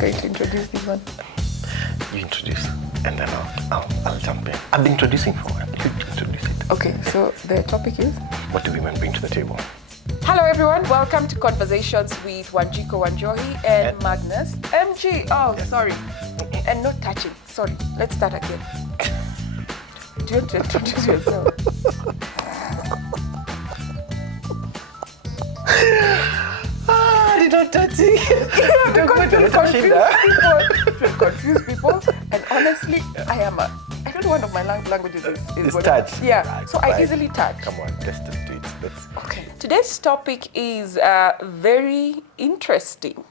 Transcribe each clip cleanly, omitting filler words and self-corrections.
going to introduce this one? You introduce, and then I'll jump in. I've been introducing for a while. You introduce it. Okay, so the topic is? What do women bring to the table? Hello everyone, welcome to Conversations with Wanjiku, Wanjohi and Magnus. MG, sorry. And not touching, sorry. Let's start again. Do you want to introduce yourself? Not touching. Confuse people. And honestly, I don't know, one of my languages is touch. Yeah, right, so right. I easily touch. Come on, let's just do it. Okay. Today's topic is very interesting.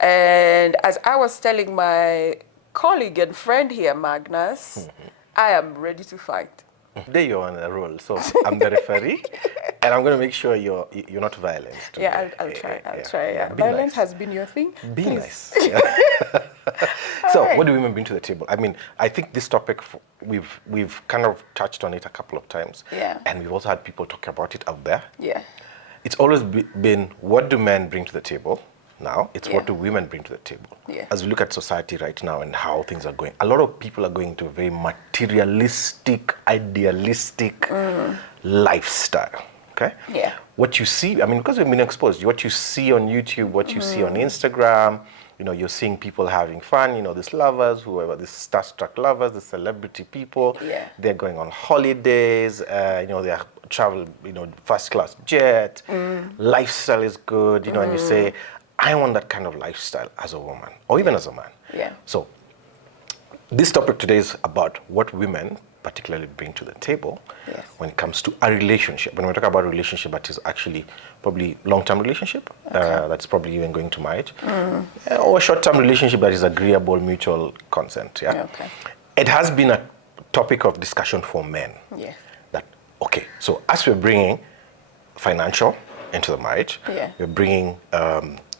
And as I was telling my colleague and friend here, Magnus, I am ready to fight. Today you're on a roll, so I'm the referee, and I'm going to make sure you're not violent. Today. Yeah, I'll try. I'll try. Yeah. Violence has been your thing. Be Please. nice. Yeah. So, right. what do women bring to the table? I mean, I think this topic we've kind of touched on it a couple of times. Yeah. And we've also had people talk about it out there. Yeah. It's always been what do men bring to the table? Now it's what do women bring to the table? Yeah. As we look at society right now and how things are going, a lot of people are going to a very materialistic, idealistic lifestyle. Okay? Yeah. What you see, I mean, because we've been exposed, what you see on YouTube, what you see on Instagram, you're seeing people having fun, these lovers, whoever, these starstruck lovers, the celebrity people, they're going on holidays, they are travel, first class jet, lifestyle is good, and you say, I want that kind of lifestyle as a woman, or even as a man. Yeah. So this topic today is about what women particularly bring to the table when it comes to a relationship. When we talk about a relationship, that is actually probably long-term relationship, that's probably even going to marriage, or a short-term relationship that is agreeable, mutual consent. Yeah. Okay. It has been a topic of discussion for men. Yeah. That so as we're bringing financial into the marriage, we're bringing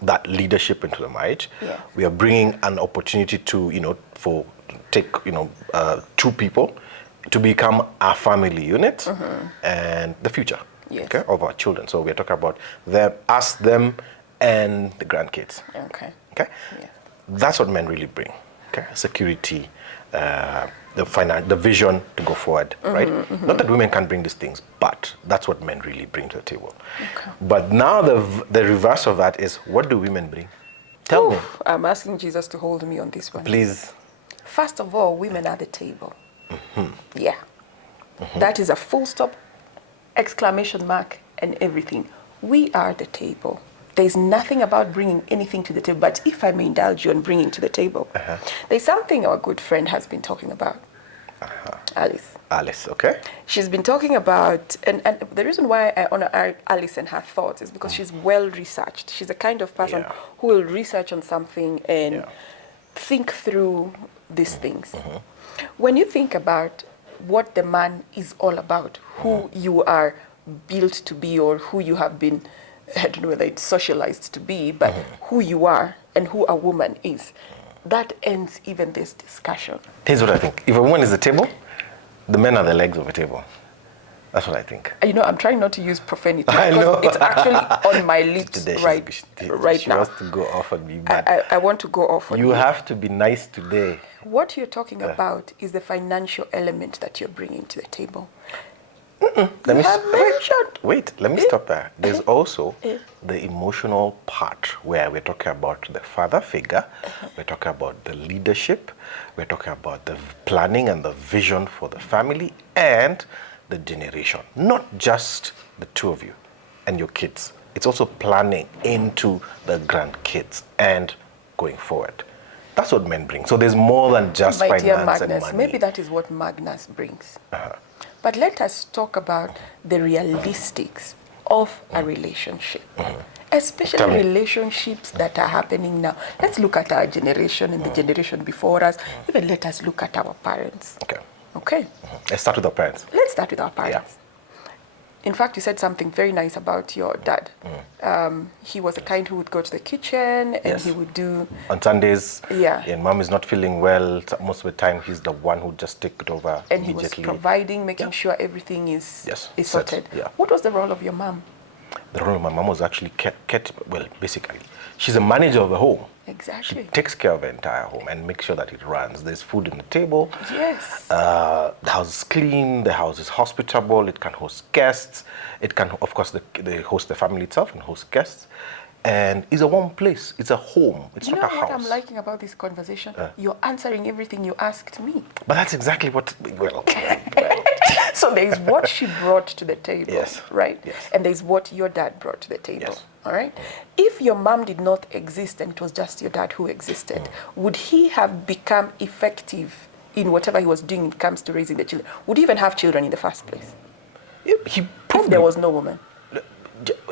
that leadership into the marriage. Yeah. We are bringing an opportunity to take two people to become a family unit and the future of our children. So we're talking about them, and the grandkids. Okay. Okay. Yeah. That's what men really bring. Okay. Security, the vision to go forward, right? Not that women can't bring these things, but that's what men really bring to the table. Okay. But now the reverse of that is, what do women bring? Tell me. I'm asking Jesus to hold me on this one. Please. First of all, women are the table. Yeah. That is a full stop, exclamation mark, and everything. We are the table. There's nothing about bringing anything to the table, but if I may indulge you on bringing to the table, there's something our good friend has been talking about. Alice, okay. She's been talking about, and the reason why I honor Alice and her thoughts is because she's well researched. She's the kind of person who will research on something and think through these things. When you think about what the man is all about, who you are built to be or who you have been, I don't know whether it's socialized to be, but who you are and who a woman is, that ends even this discussion. Here's what I think. If a woman is the table, the men are the legs of a table. That's what I think. I'm trying not to use profanity. I know. It's actually on my lips today right she now. wants to go off on me. But I want to go off on you. You have to be nice today. What you're talking about is the financial element that you're bringing to the table. Let me stop there. There's also the emotional part where we're talking about the father figure, we're talking about the leadership, we're talking about the planning and the vision for the family and the generation. Not just the two of you and your kids. It's also planning into the grandkids and going forward. That's what men bring. So there's more than just finance dear Magnus, and money. maybe that is what Magnus brings. But let us talk about the realistics of a relationship, especially relationships that are happening now. Let's look at our generation and the generation before us. Even let us look at our parents. Okay. Let's start with our parents. Let's start with our parents. In fact, you said something very nice about your dad. He was the kind who would go to the kitchen and he would do... On Sundays, yeah. And mom is not feeling well, most of the time he's the one who just take it over and immediately. He was providing, making sure everything is sorted. Yeah. What was the role of your mom? The role of my mom was actually basically, she's a manager of the home. Exactly. She takes care of the entire home and makes sure that it runs. There's food on the table. Yes. The house is clean. The house is hospitable. It can host guests. It can, of course, they host the family itself and host guests. And it's a warm place. It's a home. It's not a house. You know what I'm liking about this conversation? You're answering everything you asked me. But that's exactly what, well. So there's what she brought to the table, yes. right? Yes. And there's what your dad brought to the table, yes. all right? If your mom did not exist and it was just your dad who existed, would he have become effective in whatever he was doing when it comes to raising the children? Would he even have children in the first place? He probably, if there was no woman?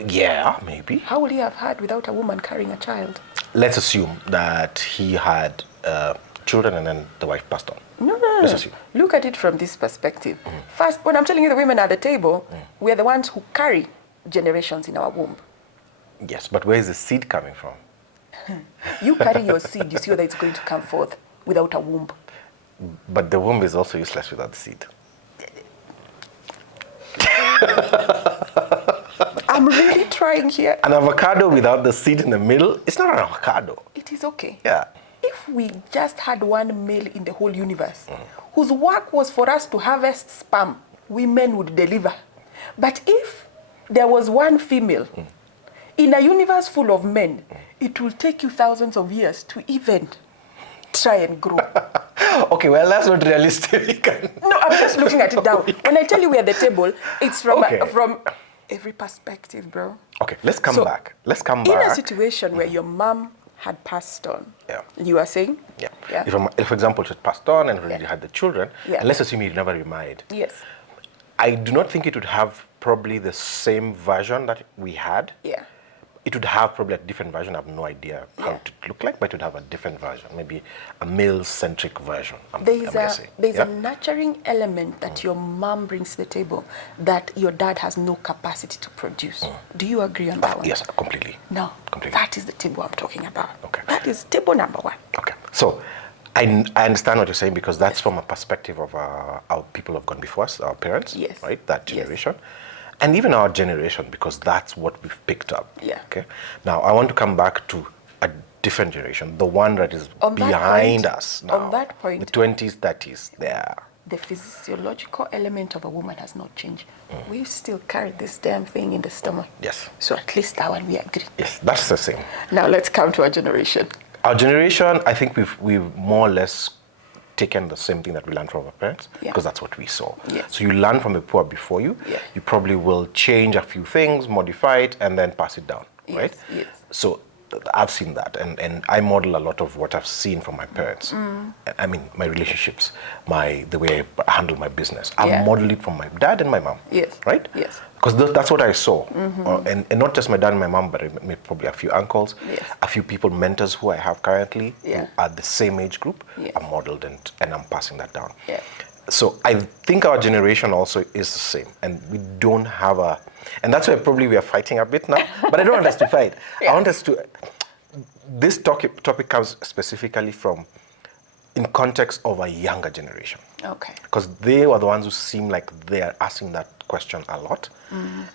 Yeah, maybe. How would he have had without a woman carrying a child? Let's assume that he had children and then the wife passed on. No. Let's assume. Look at it from this perspective. First, when I'm telling you the women at the table, we're the ones who carry generations in our womb. Yes, but where is the seed coming from? You carry your seed, you see whether it's going to come forth without a womb. But the womb is also useless without the seed. I'm really trying here. An avocado without the seed in the middle, it's not an avocado. It is okay. Yeah. If we just had one male in the whole universe, whose work was for us to harvest sperm, women would deliver. But if there was one female, in a universe full of men, it will take you thousands of years to even try and grow. Okay, well, that's not realistic. No, I'm just looking at it down. When I tell you we're at the table, it's from from every perspective, bro. Okay, let's come back. Let's come back. In a situation where your mom had passed on, you are saying? Yeah. If, for example, she had passed on and already had the children, and let's assume he never remarried. Yes. I do not think it would have probably the same version that we had. Yeah. It would have probably a different version. I have no idea how it would look like, but it would have a different version, maybe a male-centric version, I'm guessing. There's a nurturing element that your mom brings to the table that your dad has no capacity to produce. Do you agree on that one? Yes, completely. No, completely. That is the table I'm talking about. Okay. That is table number one. Okay. So I understand what you're saying because that's from a perspective of our people who have gone before us, our parents, right? That generation. Yes. And even our generation, because that's what we've picked up. Yeah. Okay. Now, I want to come back to a different generation, the one that is behind us now. On that point, the 20s, 30s, there. The physiological element of a woman has not changed. We still carry this damn thing in the stomach. Yes. So at least that one we agree. Yes, that's the same. Now let's come to our generation. Our generation, I think we've more or less taken the same thing that we learned from our parents because that's what we saw. Yes. So you learn from the poor before you. Yeah. You probably will change a few things, modify it, and then pass it down, right? Yes. So I've seen that, and I model a lot of what I've seen from my parents. I mean, my relationships, the way I handle my business. I modeled it from my dad and my mom. Yes. Right? Yes. Because that's what I saw. And not just my dad and my mom, but probably a few uncles, a few people, mentors who I have currently who are the same age group. I modeled and I'm passing that down. Yeah. So I think our generation also is the same. And we don't have and that's why probably we are fighting a bit now. But I don't want us to fight. I want us to, this topic comes specifically in context of a younger generation. Okay. Because they are the ones who seem like they are asking that question a lot.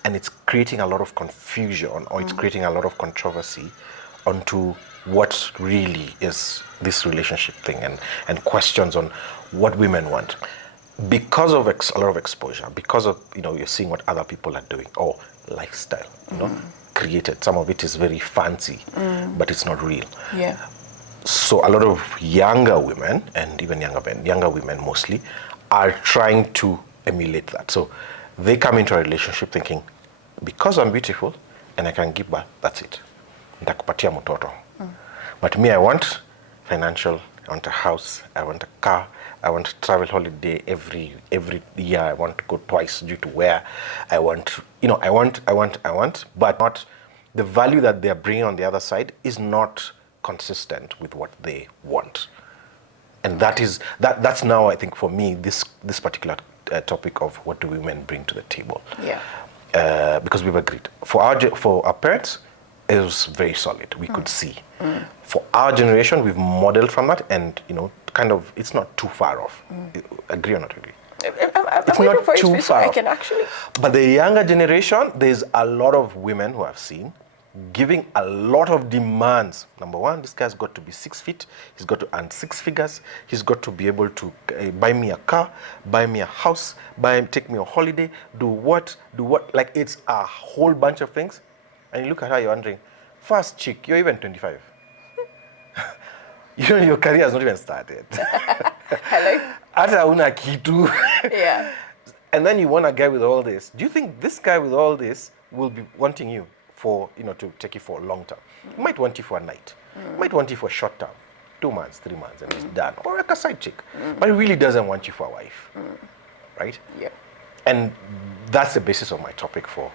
And it's creating a lot of confusion or it's creating a lot of controversy onto what really is this relationship thing and questions on what women want. Because of a lot of exposure, because of, you're seeing what other people are doing, or lifestyle, created. Some of it is very fancy, but it's not real. Yeah. So a lot of younger women, and even younger men, younger women mostly, are trying to emulate that. So they come into a relationship thinking, because I'm beautiful and I can give birth, that's it. Nitakupatia mtoto. But me, I want financial, I want a house, I want a car, I want to travel holiday every year, I want to go twice due to where I want, I want, but not the value that they're bringing on the other side is not consistent with what they want. And that's now, I think, for me, this particular topic of what do women bring to the table. Yeah. Because we've agreed. For our parents, it was very solid. We could see. For our generation, we've modeled from that, and kind of, it's not too far off. Agree or not agree? it's not for too it, far. I can actually. But the younger generation, there's a lot of women who I've seen giving a lot of demands. Number one, this guy's got to be 6 feet. He's got to earn 6 figures. He's got to be able to buy me a car, buy me a house, take me on holiday, do what. Like, it's a whole bunch of things. And you look at her, you're wondering, first chick, you're even 25. Your career has not even started. Hello? Ata una kitu. Yeah. And then you want a guy with all this. Do you think this guy with all this will be wanting you for, to take you for a long term? He might want you for a night. He might want you for a short term, 2 months, 3 months, and it's done. Or like a side chick. But he really doesn't want you for a wife. Right? Yeah. And that's the basis of my topic for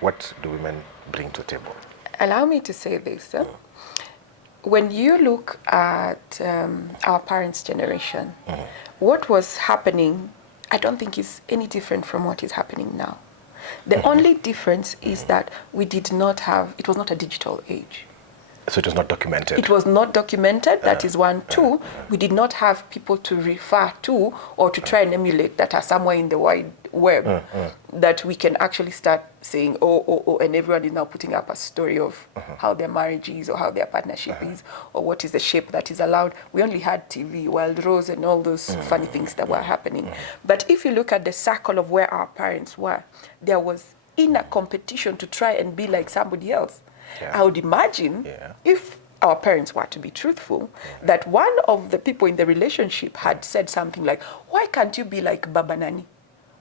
what do women bring to the table. Allow me to say this. When you look at our parents' generation, what was happening, I don't think is any different from what is happening now. The only difference is that it was not a digital age. So it was not documented. It was not documented, that is one. Two, we did not have people to refer to or to try and emulate that are somewhere in the wide web that we can actually start saying, oh, and everyone is now putting up a story of how their marriage is or how their partnership is or what is the shape that is allowed. We only had TV, Wild Rose, and all those funny things that were happening. But if you look at the circle of where our parents were, there was inner competition to try and be like somebody else. I would imagine if our parents were to be truthful, that one of the people in the relationship had said something like, why can't you be like Baba Nani?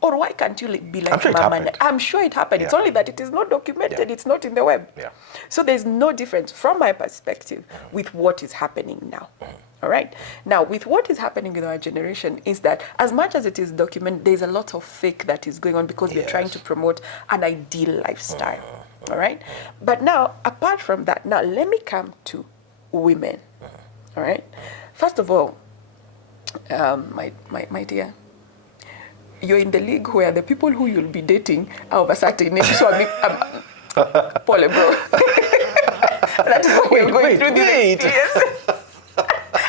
Or why can't you be like Mama Nani? I'm sure it happened. It's only that it is not documented. It's not in the web. So there's no difference from my perspective with what is happening now. All right. Now, with what is happening with our generation is that as much as it is documented, there's a lot of fake that is going on because we're trying to promote an ideal lifestyle. All right. But now, apart from that, now let me come to women. All right. First of all, my dear, you're in the league where the people who you'll be dating are of a certain age. So Paul, bro. That is why you're going through this experience.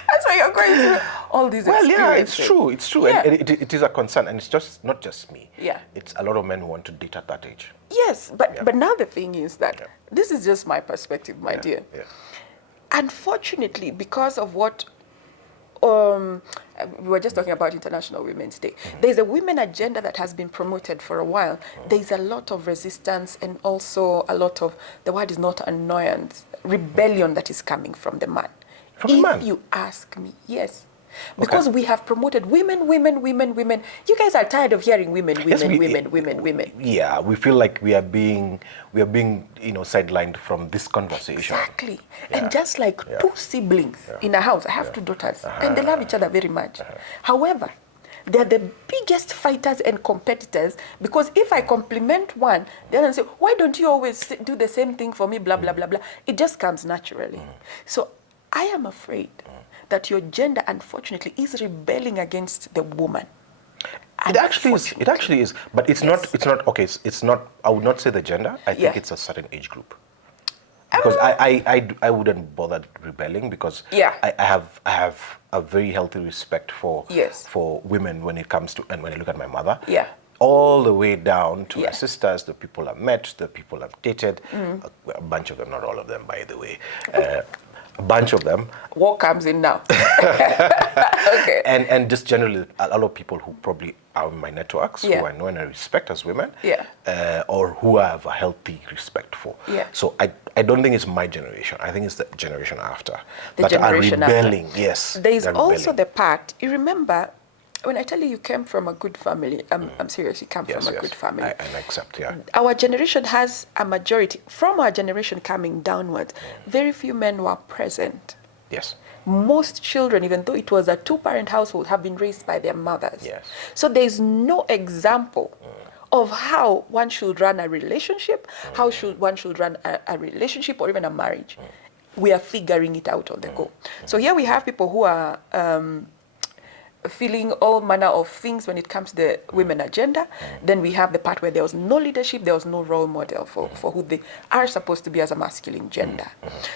That's why you're going through all these experiences. Well, yeah, it's true. It's true. Yeah. And it is a concern. And it's just not just me. Yeah. It's a lot of men who want to date at that age. Yes, but now the thing is that this is just my perspective, my dear. Yeah. Unfortunately, because of what we were just talking about International Women's Day, there's a women agenda that has been promoted for a while. There's a lot of resistance and also a lot of, the word is not annoyance, rebellion that is coming from the man. If you ask me, yes. Because we have promoted women. You guys are tired of hearing women. Yeah, we feel like we are being sidelined from this conversation. Exactly. Yeah. And just like two siblings in a house, I have two daughters, and they love each other very much. However, they're the biggest fighters and competitors because if I compliment one, the other say, why don't you always do the same thing for me, blah, blah, blah, blah. It just comes naturally. So I am afraid that your gender, unfortunately, is rebelling against the woman. It actually is. But it's not, it's not, I would not say the gender. I think it's a certain age group. Because I wouldn't bother rebelling because I have a very healthy respect for women when it comes to, and when I look at my mother, all the way down to her sisters, the people I've met, the people I've dated, a bunch of them, not all of them, by the way. A bunch of them. War comes in now. Okay. And just generally, a lot of people who probably are in my networks, who I know and I respect as women, or who I have a healthy respect for. So I don't think it's my generation. I think it's the generation after. The generation are rebelling, after. Yes. There is also the part, you remember, when I tell you came from a good family, I'm serious, you come from a good family. I accept, Our generation has a majority. From our generation coming downwards, very few men were present. Yes. Most children, even though it was a two-parent household, have been raised by their mothers. Yes. So there's no example of how one should run a relationship, how one should run a relationship or even a marriage. We are figuring it out on the go. So here we have people who are feeling all manner of things when it comes to the women agenda. Then we have the part where there was no leadership, there was no role model for who they are supposed to be as a masculine gender.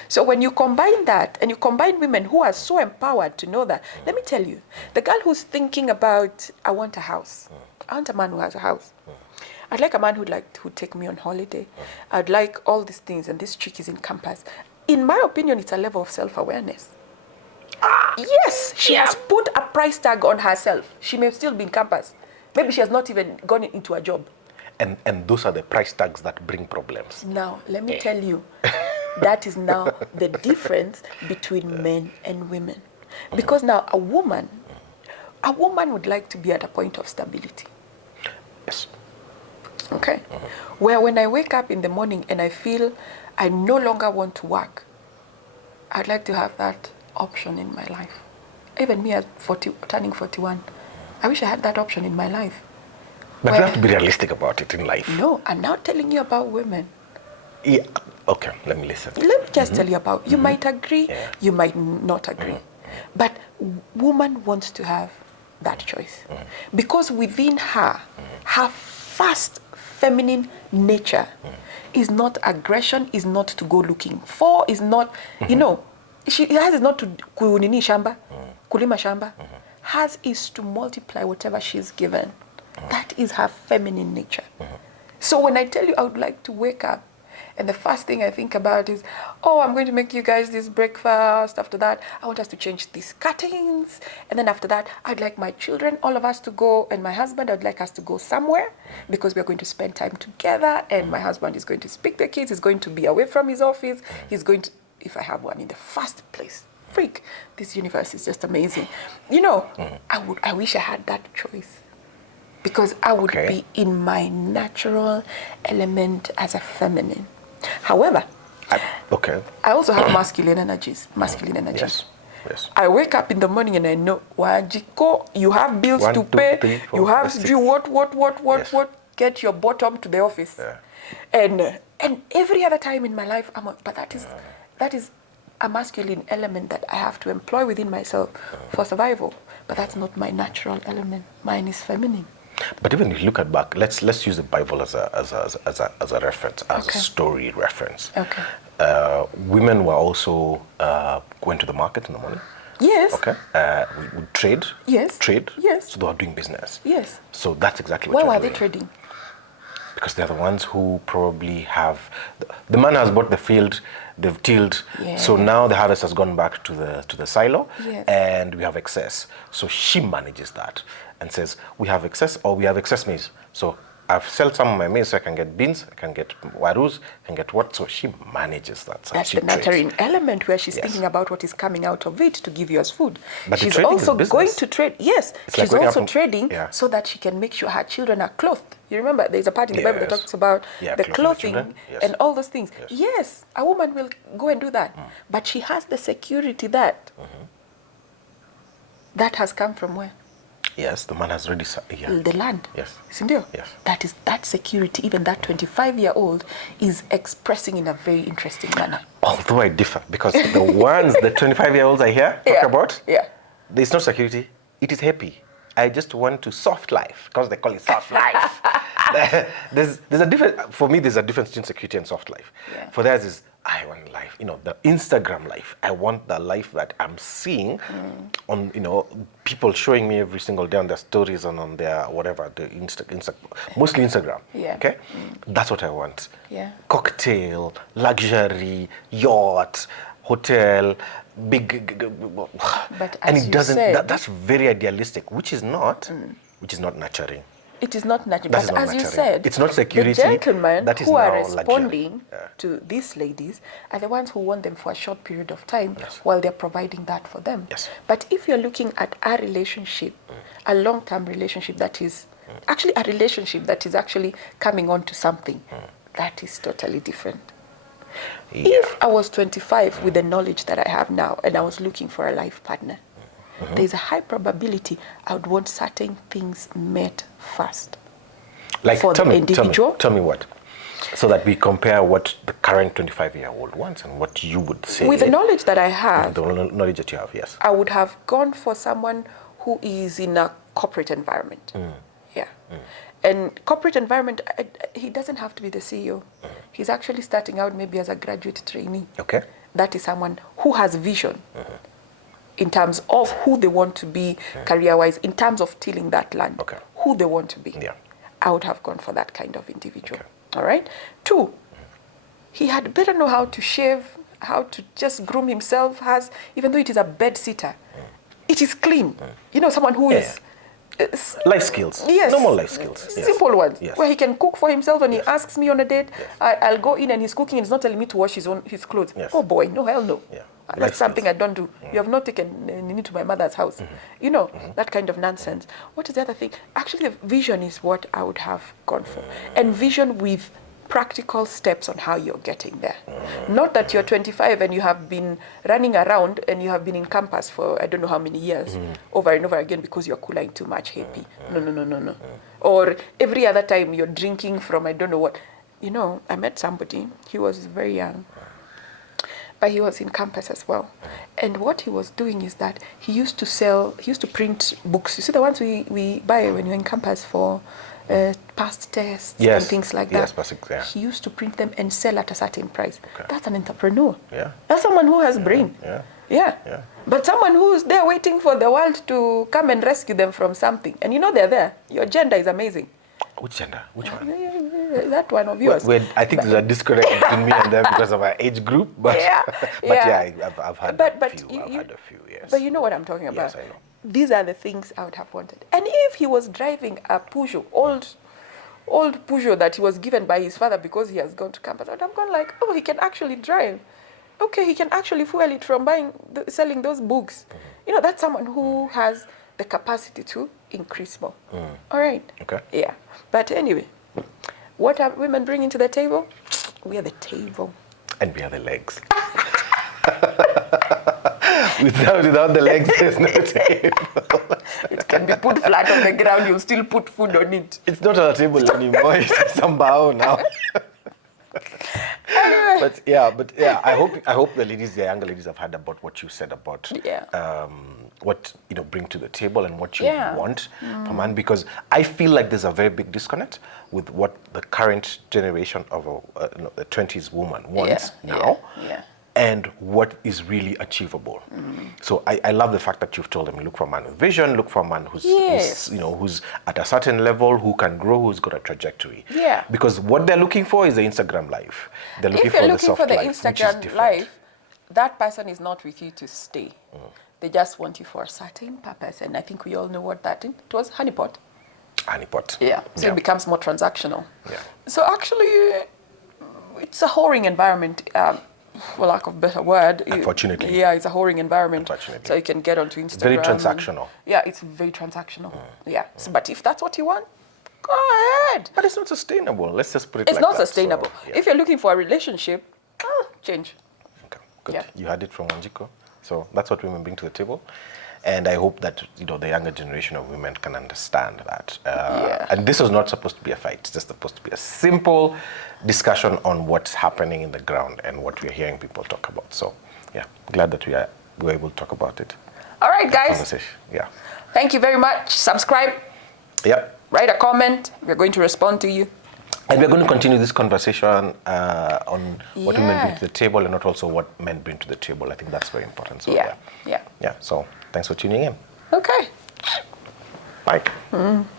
So when you combine that, and you combine women who are so empowered to know that, let me tell you, the girl who's thinking about, I want a house, I want a man who has a house. I'd like a man who'd take me on holiday. I'd like all these things, and this chick is in campus. In my opinion, it's a level of self-awareness. Yes, she has put a price tag on herself. She may still be in campus. Maybe she has not even gone into a job. And those are the price tags that bring problems. Now, let me tell you, that is now the difference between men and women. Because now a woman would like to be at a point of stability. Yes. Okay? Where when I wake up in the morning and I feel I no longer want to work, I'd like to have that option in my life. Even me at turning 41, I wish I had that option in my life. But you have to be realistic about it in life. No, I'm now telling you about women. Yeah. Okay, let me listen. Let me just tell you about, you might agree, you might not agree. But woman wants to have that choice. Because within her, her first feminine nature is not aggression, is not to go looking for, is not, you know, she has is not to kunini shamba, kulima shamba. Hers is to multiply whatever she's given. That is her feminine nature. So when I tell you I would like to wake up, and the first thing I think about is, oh, I'm going to make you guys this breakfast. After that, I want us to change these curtains. And then after that, I'd like my children, all of us to go, and my husband, I'd like us to go somewhere because we're going to spend time together. And my husband is going to speak to the kids. He's going to be away from his office. He's going to, if I have one in the first place, freak, this universe is just amazing. You know, I wish I had that choice. Because I would be in my natural element as a feminine. However, I also have masculine energies. Yes. Yes. I wake up in the morning and I know, Wanjiku, you have bills to pay. 3, 4, you have to do what? Get your bottom to the office. Yeah. And every other time in my life, but that is a masculine element that I have to employ within myself for survival. But that's not my natural element. Mine is feminine. But even if you look at back, let's use the Bible as a reference, as a story reference. Okay. Women were also went to the market in the morning. Yes. Okay. We would trade. Yes. Trade. Yes. So they were doing business. Yes. So that's exactly what. Why you're were doing. they trading? Because they're the ones who probably have. The man has bought the field. They've tilled. Yes. So now the harvest has gone back to the silo, yes. and we have excess. So she manages that and says, we have excess, or we have excess maize. So I've sold some of my maize so I can get beans, I can get warus, I can get what. So she manages that. So that's the nurturing element where she's thinking about what is coming out of it to give you as food. But she's also going to trade. Yes, it's she's like also trading so that she can make sure her children are clothed. You remember there's a part in the Bible that talks about the clothing and all those things. Yes, a woman will go and do that. But she has the security that that has come from where? Yes, the man has already the land. Yes. Sindio? Yes. That is that security, even that 25-year-old is expressing in a very interesting manner. Although I differ, because the ones, the 25-years I hear talk about, there's no security. It is happy. I just want to soft life, because they call it soft life. there's a difference, for me, there's a difference between security and soft life. Yeah. For theirs is, I want life, the Instagram life. I want the life that I'm seeing on, people showing me every single day on their stories and on their whatever, the mostly Instagram. Yeah. Okay? That's what I want. Yeah. Cocktail, luxury, yacht, hotel, big. But and it doesn't. That's very idealistic, which is not nurturing. It is not natural. But as you said, it's not security. The gentlemen who are responding luxury. to these ladies are the ones who want them for a short period of time while they're providing that for them. Yes. But if you're looking at a relationship, a long-term relationship that is actually a relationship that is actually coming on to something, that is totally different. Yeah. If I was 25 with the knowledge that I have now and I was looking for a life partner, there's a high probability I would want certain things met first. Like for the individual. Tell me what. So that we compare what the current 25-year-old wants and what you would say. With the knowledge that I have. The knowledge that you have, yes. I would have gone for someone who is in a corporate environment. Yeah. And corporate environment, he doesn't have to be the CEO. He's actually starting out maybe as a graduate trainee. Okay. That is someone who has vision. In terms of who they want to be career-wise, in terms of tilling that land, who they want to be, Yeah. I would have gone for that kind of individual. Okay. All right. 2, he had better know how to shave, how to just groom himself, even though it is a bed sitter, it is clean. You know, someone who is life skills. Yes. Normal life skills. Simple ones. Yes. Where he can cook for himself when Yes. he asks me on a date. Yes. I'll go in and he's cooking and he's not telling me to wash his clothes. Yes. Oh boy, no, hell no. Yeah. That's Life something skills. I don't do. You have not taken me to my mother's house. You know, that kind of nonsense. What is the other thing? Actually, the vision is what I would have gone for. And vision with practical steps on how you're getting there. Not that you're 25 and you have been running around and you have been in campus for I don't know how many years over and over again because you're cooling too much happy. No. Or every other time you're drinking from I don't know what. You know, I met somebody, he was very young, but he was in campus as well. And what he was doing is that he used to print books. You see the ones we buy when you're in campus for past tests and things like that. Yes, past exams. He used to print them and sell at a certain price. Okay. That's an entrepreneur. Yeah. That's someone who has brain. Yeah. But someone who's there waiting for the world to come and rescue them from something. And you know they're there. Your gender is amazing. Which gender? Which one? That one of yours. I think there's a disconnect between me and them because of our age group. But I've had a few. I've had a few, yes. But you know what I'm talking about. Yes, I know. These are the things I would have wanted. And if he was driving a Peugeot, old Peugeot that he was given by his father because he has gone to campus, I would have gone like, oh, he can actually drive. Okay, he can actually fuel it from selling those books. You know, that's someone who has the capacity to increase more. All right. Okay. Yeah. But anyway, what are women bringing to the table? We are the table. And we are the legs. Without the legs, there's no table. It can be put flat on the ground, you'll still put food on it. It's not on a table anymore, it's some bow now. But yeah, I hope the younger ladies have heard about what you said about what bring to the table and what you want from a man, because I feel like there's a very big disconnect with what the current generation of the 20s woman wants now. And what is really achievable. So I love the fact that you've told them, look for a man with vision, look for a man who's at a certain level, who can grow, who's got a trajectory. Yeah. Because what they're looking for is the Instagram life. They're looking for the soft life, which is different. That person is not with you to stay. They just want you for a certain purpose. And I think we all know what that is. It was honeypot. Honeypot. Yeah. So it becomes more transactional. Yeah. So actually, it's a whoring environment. For lack of a better word. Unfortunately. Yeah, it's a whoring environment. Unfortunately. So you can get onto Instagram. Very transactional. Yeah, it's very transactional. Yeah. So, but if that's what you want, go ahead. But it's not sustainable. Let's just put it like that. It's not sustainable. So, if you're looking for a relationship, change. Okay, good. Yeah. You heard it from Wanjiku. So that's what women bring to the table. And I hope that the younger generation of women can understand that. And this is not supposed to be a fight. It's just supposed to be a simple discussion on what's happening in the ground and what we're hearing people talk about. So, yeah, glad that we were able to talk about it. All right, guys. Conversation. Yeah. Thank you very much. Subscribe. Yep. Write a comment. We're going to respond to you. And we're going to continue this conversation on what women bring to the table and not also what men bring to the table. I think that's very important. So, yeah. So thanks for tuning in. Okay. Bye.